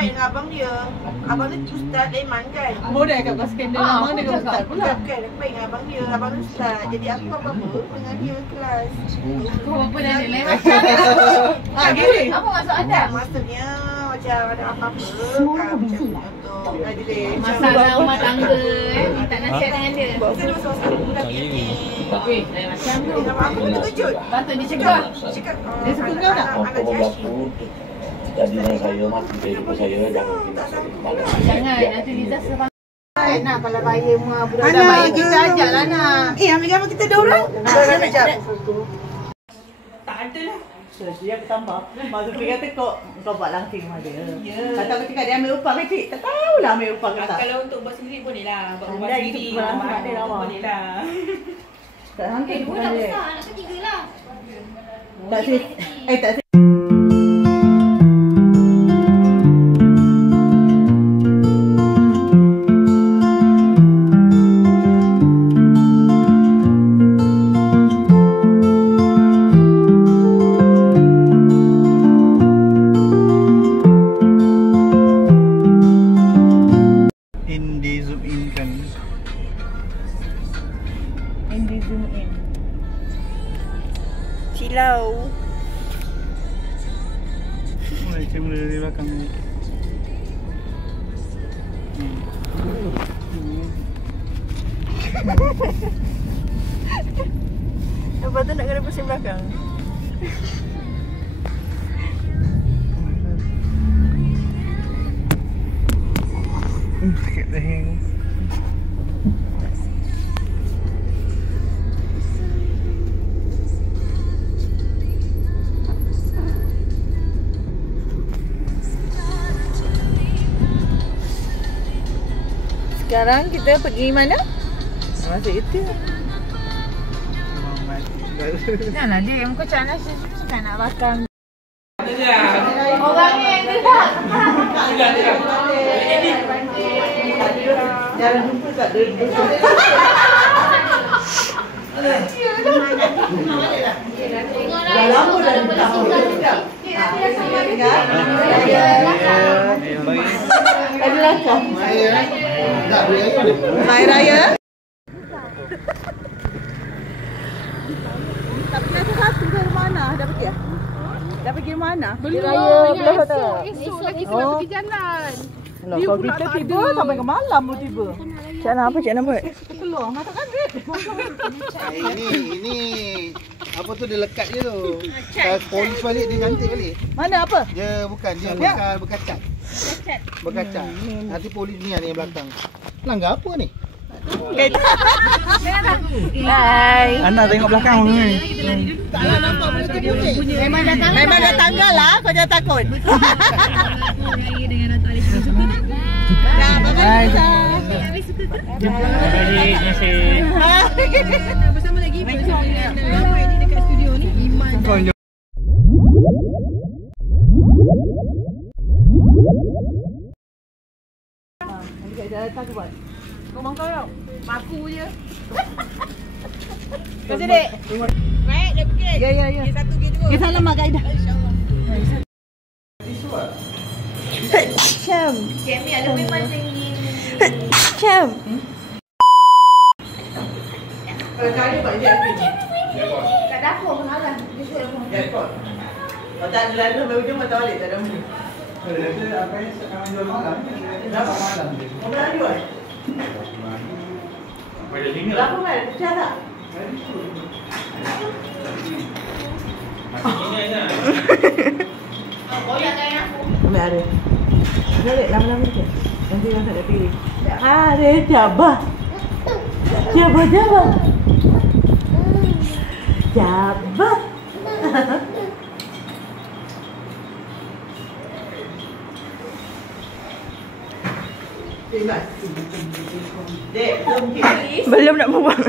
baik dengan abang dia. Abang dia ustaz Leman kan. Boleh kat kau skandal lama dengan ustaz pula. Bukan, aku baik dengan abang dia. Abang dia ustaz. Jadi aku apa-apa dengan dia kelas. Kau apa dah lain Ah, gini. Apa maksud anda? Maksudnya macam ada apa-apa macam untuk Masalah rumah tangga tak nasihat dengan dia. Kita ada masalah budak ni. Weh, lain macam tu. Aku pun terkejut. Patut dia cakap. Cakap Dia suka kau tak? anak Jashi. Jadi saya mati dari ibu saya jangan Jangan, nanti Liza serang. Nak kalau bayar rumah budak-budak bayar kita ajaklah nak. Ambil gambar kita dua orang. Sekejap. Tak ada lah. Dia aku tambah. Maksud dia kata kau buat langsing rumah dia. Kata aku cakap dia ambil upah kecil. Tak tahulah ambil upah ke tak. Kalau untuk buat sendiri boleh lah. Buat rumah Anda sendiri. ikut barang tak ada lawa. Boleh lah. Tak sangka Dua dah besar, anak ketiga lah. Tak sih. Tak sih. Cilau. Mulai camera di belakang ni. Lepas tu nak kena pusing belakang. Sakit leher. Sekarang kita pergi mana? Masuk itu. Janganlah dia, muka macam mana suka nak makan. Orang ni yang gerak. Jangan jumpa kat dia. Dah lama dah tak. Ada langkah. Hari Raya. Tak pergi satu ke mana? Dah pergi ya? Dah pergi mana? Belum. Raya belah hotel. Esok lagi kita pergi jalan. Kalau kita tiba sampai ke malam mu tiba. Cik nak apa? Cik nak buat? Keluar makan duit. Ini apa tu dia lekat je tu. Kalau polis balik dia cantik balik. Mana apa? Dia bukan dia berkacat. Berkacat. Nanti polis ni ada yang belakang. Langgar apa ni? Hai. Anak tengok belakang ni. Taklah nampak putih-putih. Memang dah tanggal lah, kau jangan takut. Dah, bye-bye Lisa. Bersama lagi ramai ni dekat studio ni. Iman. Nanti kat datang aku buat. Kau makan tau. Paku je. Kau sedek. Baik, dah pergi. Ya. Pergi satu, pergi dua. Kita salam mak Aida. InsyaAllah. Syam. Cik Mi ada memang tinggi. Syam. Kalau kali buat dia apa ni? Kat dapur pun lah. Dia suruh dapur. Airport. Kalau tak ada lalu sampai ujung mata balik tak ada mana. Apa yang sekarang jual malam? Berapa malam dia? Berapa jual? Berapa mal? Pecah tak? Koyak kain aku. Ambil ada. Balik lama-lama je. Nanti orang tak ada pilih. Ada Jabah. Jabah. Jabah. Dek, belum Belum nak buat.